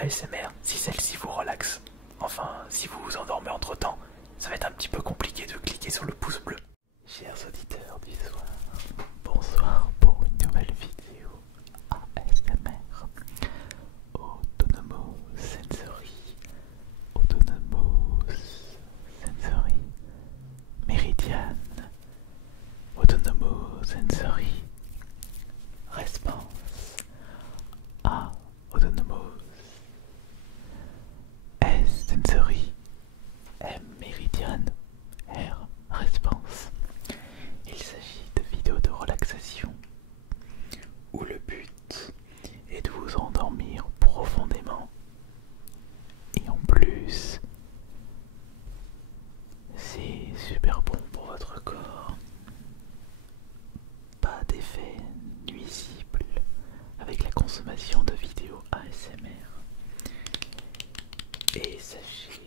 ASMR si celle-ci vous relaxe. Enfin, si vous vous endormez entre temps, ça va être un petit peu compliqué de cliquer sur le pouce bleu. Chers auditeurs du soir, bonsoir pour une nouvelle vidéo ASMR. Autonomous Sensory, Autonomous Sensory, Meridian, Autonomous Sensory, Response, A Autonomous, S Sensory, M Meridian, R Response. Il s'agit de vidéos de relaxation où le but est de vous endormir profondément et en plus c'est super bon pour votre corps. Pas d'effet nuisible avec la consommation de vidéos ASMR. Et sachez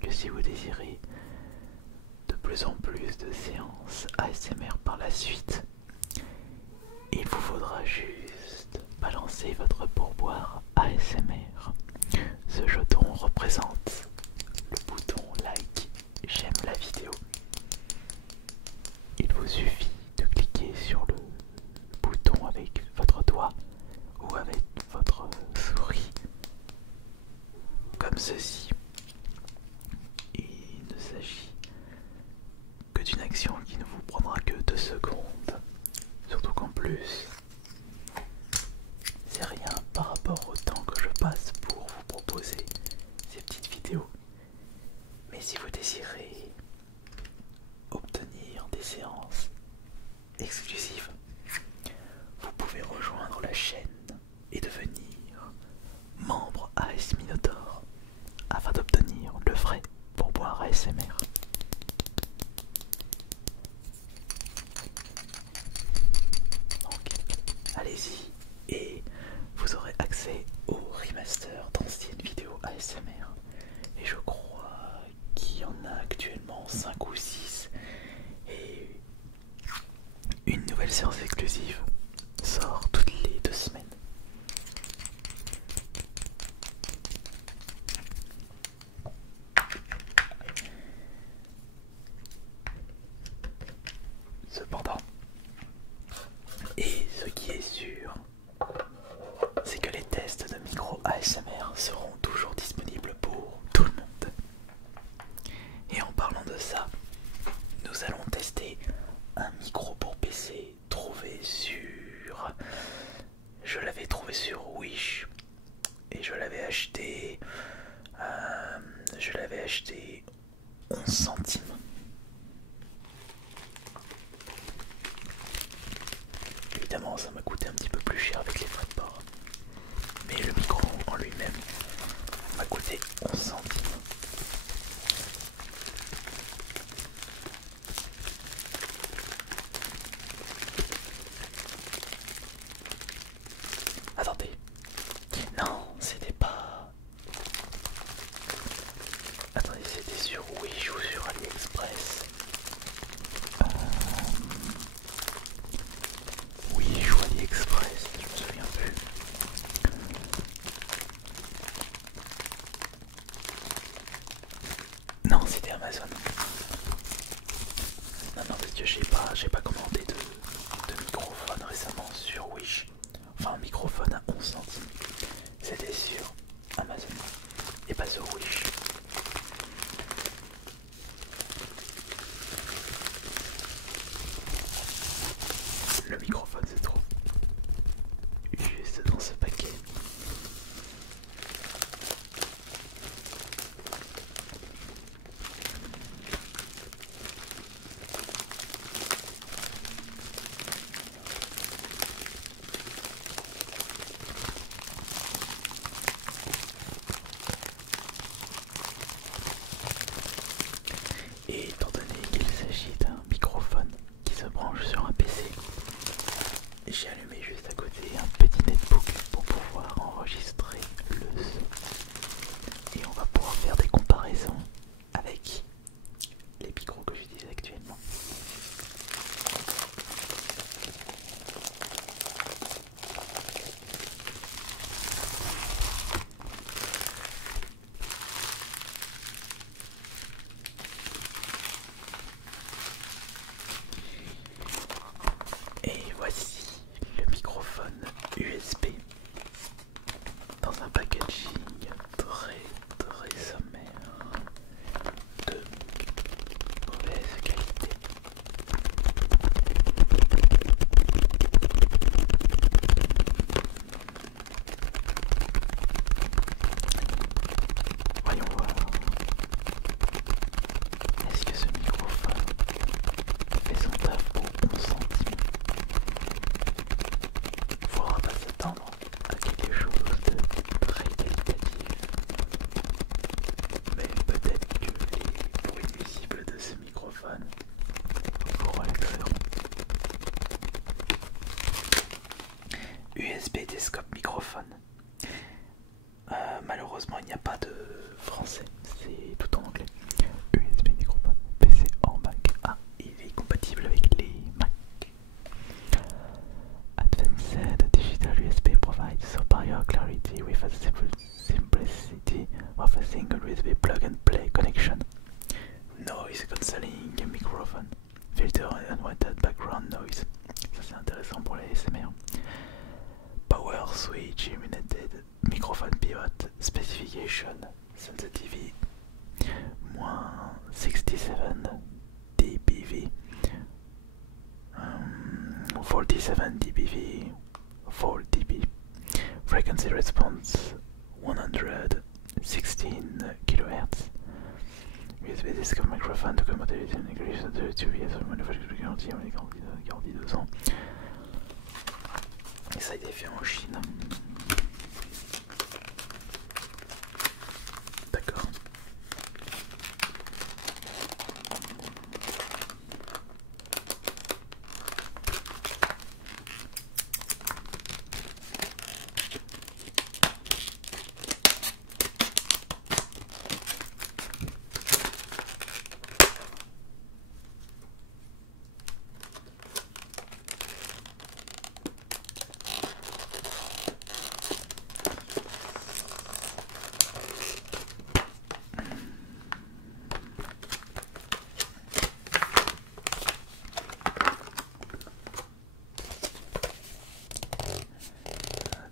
que si vous désirez de plus en plus de séances ASMR par la suite, il vous faudra juste balancer votre pourboire ASMR. Ce jeton représente le bouton like, j'aime la vidéo. Il vous suffit de cliquer sur le bouton avec votre doigt ou avec votre souris, comme ceci. Il ne s'agit que d'une action qui ne vous prendra que 2 secondes. Surtout qu'en plus, c'est rien par rapport au temps que je passe pour vous proposer ces petites vidéos. Mais si vous désirez obtenir des séances exclusives, vous pouvez rejoindre la chaîne et devenir membre AS Minotaur afin d'obtenir le vrai pourboire ASMR. Donc, allez-y et vous aurez accès au remaster d'anciennes vidéos ASMR. Et je crois qu'il y en a actuellement 5 ou 6. Et une nouvelle séance exclusive sort toutes les 2 semaines. Cependant, et ce qui est sûr, c'est que les tests de micro ASMR seront toujours disponibles pour tout le monde. Et en parlant de ça, nous allons tester un micro pour PC trouvé sur... Je l'avais trouvé sur Wish et je l'avais acheté 11 centimes. Évidemment, ça m'a coûté un petit peu plus cher avec les frais de port. Mais le micro en lui-même m'a coûté 11 centimes. Attendez. Non, c'était pas... Attendez, c'était sur Wish ou sur AliExpress. Wish ou AliExpress, je me souviens malheureusement il n'y a pas de français, c'est tout en anglais. USB microphone PC en Mac. Ah, il est compatible avec les Mac. Advanced Digital USB provides superior clarity with a simplicity of a single USB plug and play connection. Noise cancelling microphone. Filter unwanted background noise. Ça c'est intéressant pour les ASMR. Power switch illuminated microphone pivot specification sensitivity -67 dBV 47 dBV 4 dB frequency response 116 kHz USB disc microphone documented in English to 2 years of manufacturing garantie 2 ans. Et ça a été fait en Chine. D'accord.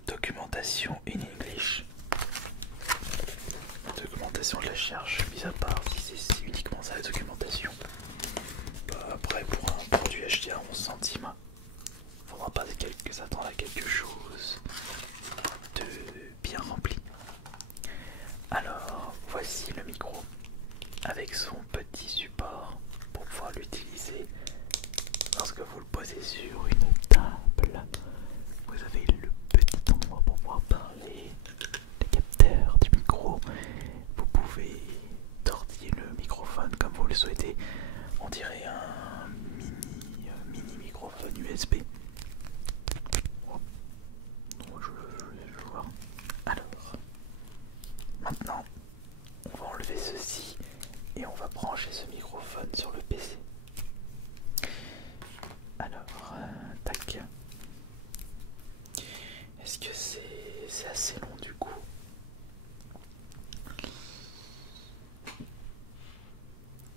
Documentation in English. Documentation, je la cherche, mis à part si c'est uniquement ça la documentation. Après, pour un produit acheté à 11 centimes, faudra pas s'attendre à quelque chose de bien rempli. Alors, voici le micro avec son petit support pour pouvoir l'utiliser lorsque vous le posez sur une table. Vous avez le petit endroit pour pouvoir parler, les capteurs du micro. Vous pouvez tortiller le microphone comme vous le souhaitez. On dirait un mini microphone USB. Oh. Je vais voir. Alors, maintenant, on va enlever ceci et on va brancher ce microphone sur le PC. Alors, tac. Est-ce que c'est assez long du coup?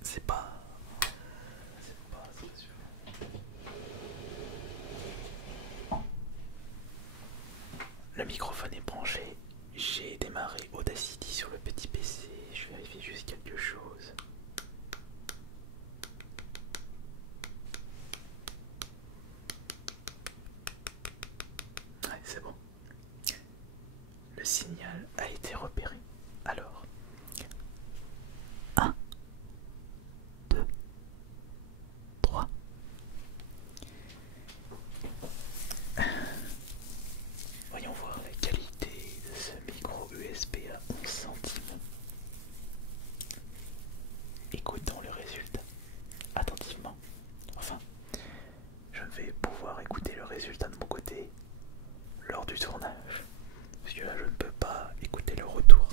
C'est pas sûr. Le microphone est branché. J'ai démarré Audacity sur le petit PC. Je vérifie juste quelque chose. Ouais, c'est bon. Le signal a été repéré. Alors, 1, 2, 3. Voyons voir la qualité de ce micro USB à 11 centimes. Écoutons le résultat attentivement. Enfin, je ne vais pouvoir écouter le résultat de mon côté lors du tournage, parce que là je ne peux pas écouter le retour.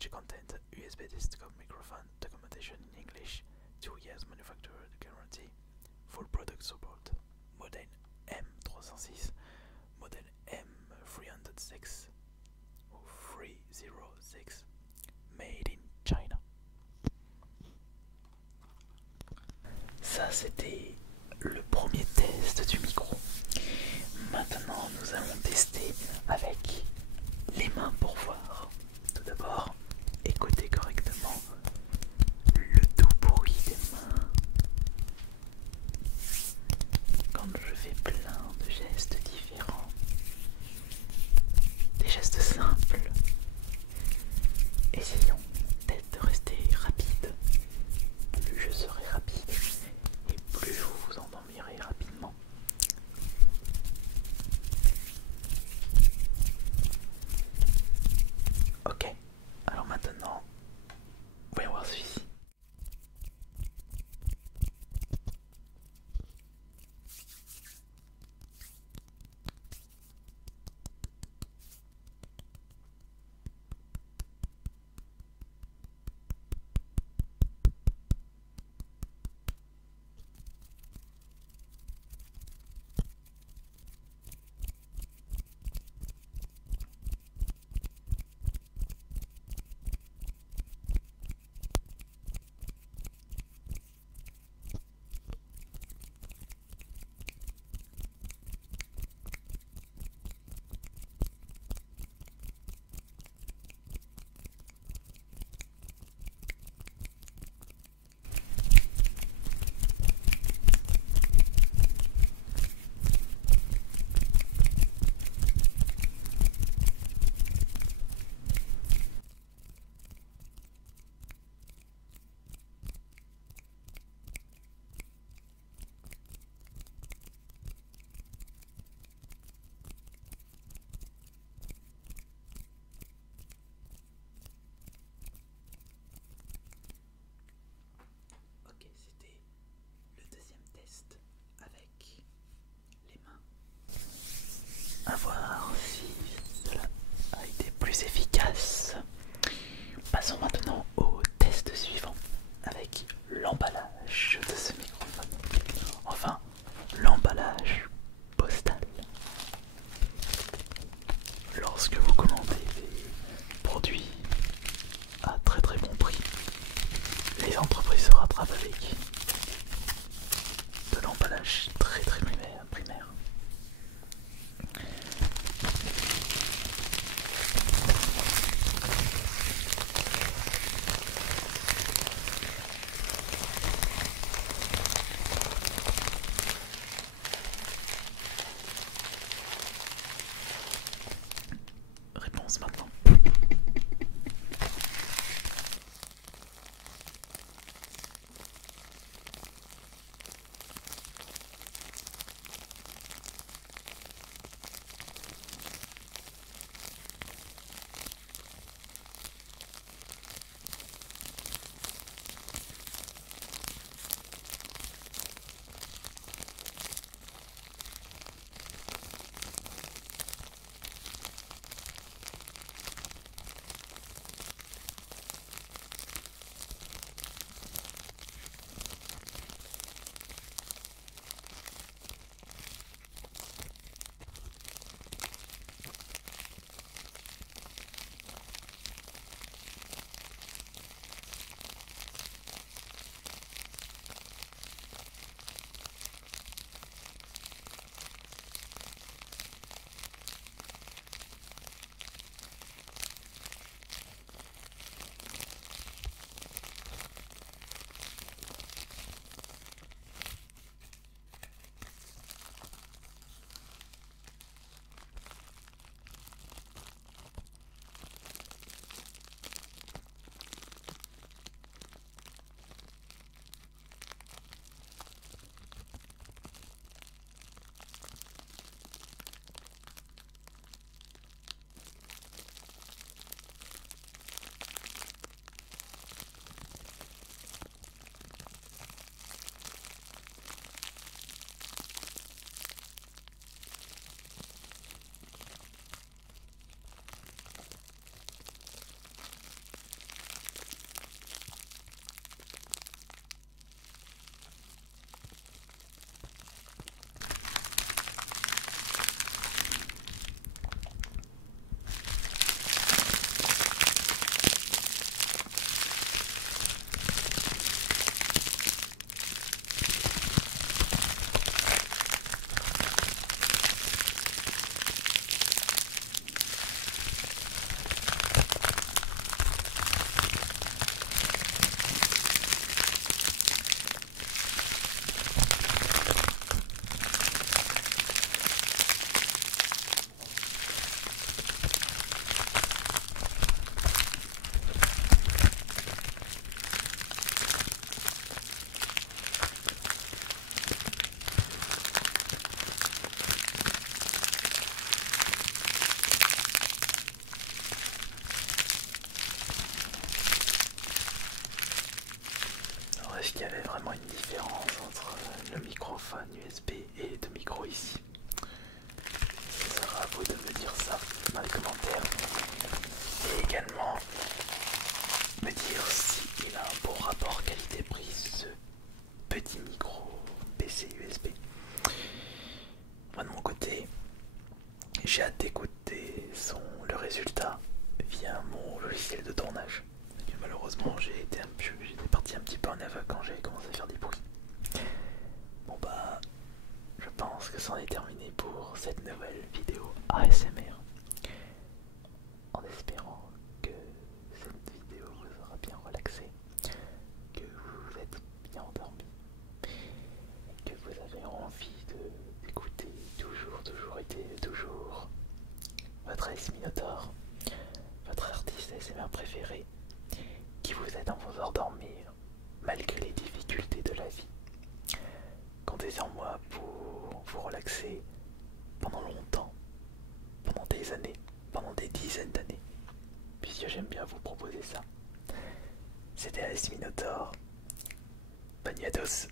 package content USB desktop microphone, documentation in English, 2 years manufacturer guarantee, full product support. Modèle M306, modèle M306 ou 306, made in China. Ça c'était le premier test du micro. Maintenant nous allons tester avec les mains pour voir. Tout d'abord, écoutez correctement le doux bruit des mains quand je fais plein de gestes différents, des gestes simples. Essayons peut-être de rester rapide. Plus je serai rapide et plus vous vous endormirez rapidement. Ok, alors maintenant, voyons voir celui-ci. Ok, c'était le deuxième test avec les mains. À voir si cela a été plus efficace. Passons maintenant au test suivant avec l'emballage de ce microphone. Enfin, l'emballage postal. Lorsque vous commandez des produits à très très bon prix, les entreprises se rattrapent avec de l'emballage très très primaire. Réponse maintenant. vraiment une différence entre le microphone USB et les deux micros ici. Ce sera à vous de me dire ça dans les commentaires. Et également me dire s'il a un bon rapport qualité-prix ce petit micro PC USB. Moi de mon côté, j'ai hâte d'écouter le résultat via mon logiciel de tournage. Et malheureusement j'étais parti un petit peu en aveugle quand j'ai commencé à faire des bruits. Bon bah, je pense que c'en est terminé pour cette nouvelle vidéo ASMR. En espérant que cette vidéo vous aura bien relaxé, que vous êtes bien endormi, que vous avez envie d'écouter toujours votre AS Minotaur, votre artiste ASMR préféré, qui vous aide à vous endormir malgré les difficultés de la vie. Comptez sur moi pour vous relaxer pendant longtemps, pendant des années, pendant des dizaines d'années, puisque j'aime bien vous proposer ça. C'était AS Minotaur. Bonne nuit à tous.